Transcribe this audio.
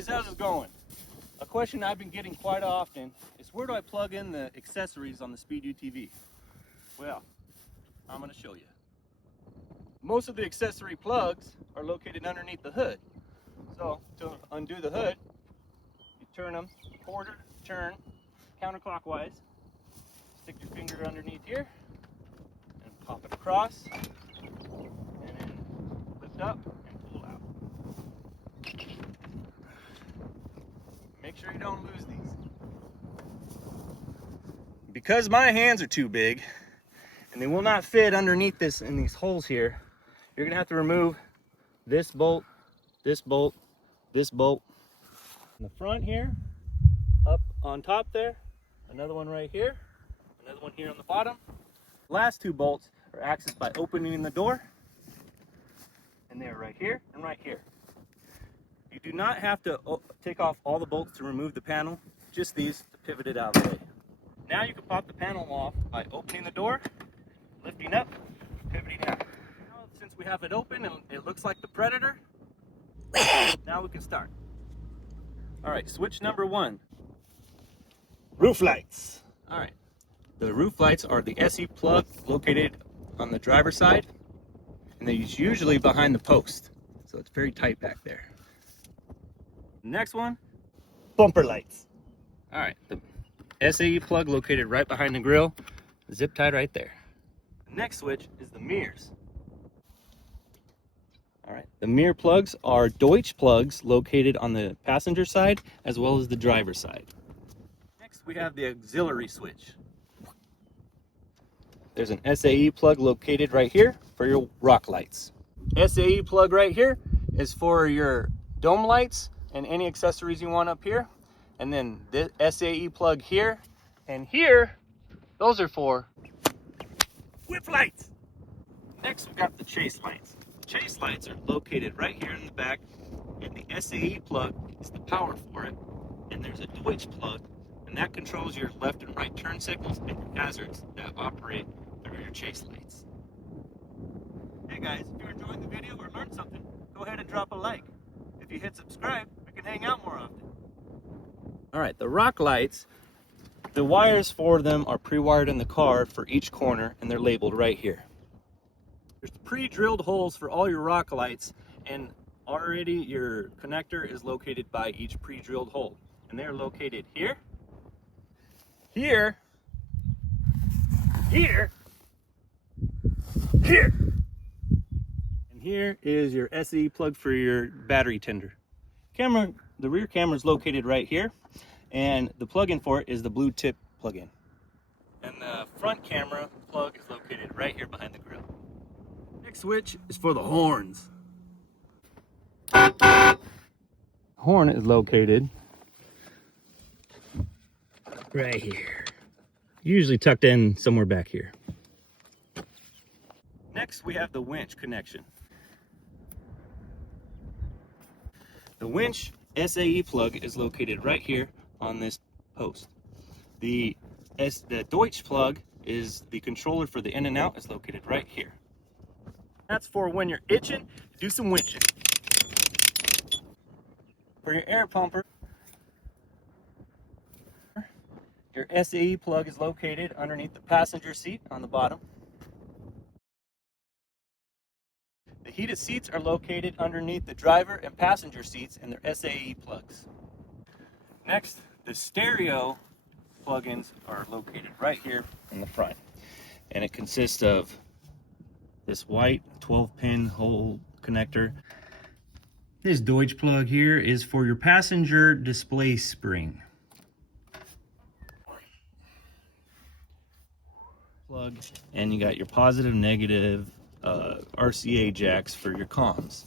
guys, how's it going? A question I've been getting quite often is where do I plug in the accessories on the Speed UTV? Well, I'm going to show you. Most of the accessory plugs are located underneath the hood. So to undo the hood, you turn them quarter turn counterclockwise, stick your finger underneath here and pop it across, and then lift up and pull out. Make sure you don't lose these. Because my hands are too big and they will not fit underneath this in these holes here, you're gonna have to remove this bolt, this bolt, this bolt. In the front here, up on top there, another one right here, another one here on the bottom. Last two bolts are accessed by opening the door, and they're right here and right here. You do not have to take off all the bolts to remove the panel, just these to pivot it out of the way. Now you can pop the panel off by opening the door, lifting up, pivoting out. Now, since we have it open and it looks like the Predator, now we can start. All right, switch number 1. Roof lights. All right, the roof lights are the SE plug located on the driver's side, and they're usually behind the post, so it's very tight back there. Next one, bumper lights. All right, the SAE plug located right behind the grill, zip tied right there. The next switch is the mirrors. All right, the mirror plugs are Deutsch plugs located on the passenger side as well as the driver's side. Next, we have the auxiliary switch. There's an SAE plug located right here for your rock lights. SAE plug right here is for your dome lights and any accessories you want up here. And then the SAE plug here and here, those are for whip lights. Next, we got the chase lights. Chase lights are located right here in the back, and the SAE plug is the power for it. And there's a Deutsch plug, and that controls your left and right turn signals and your hazards that operate through your chase lights. Hey guys, if you're enjoying the video or learned something, go ahead and drop a like. If you hit subscribe, we can hang out more often. All right, the rock lights, the wires for them are pre-wired in the car for each corner, and they're labeled right here. There's pre-drilled holes for all your rock lights, and already your connector is located by each pre-drilled hole. And they're located here, here, here, here. And here is your SE plug for your battery tender. The rear camera is located right here, and the plug-in for it is the blue tip plug-in. And the front camera plug is located right here behind the grill. Next switch is for the horns. Horn is located right here, usually tucked in somewhere back here. Next, we have the winch connection. The winch SAE plug is located right here on this post. The Deutsch plug is the controller for the in and out, is located right here. That's for when you're itching, do some winching. For your air pumper, your SAE plug is located underneath the passenger seat on the bottom. The heated seats are located underneath the driver and passenger seats, and their SAE plugs. Next, the stereo plugins are located right here in the front, and it consists of this white 12-pin hole connector. This Deutsch plug here is for your passenger display spring. Plug, and you got your positive, negative RCA jacks for your comms.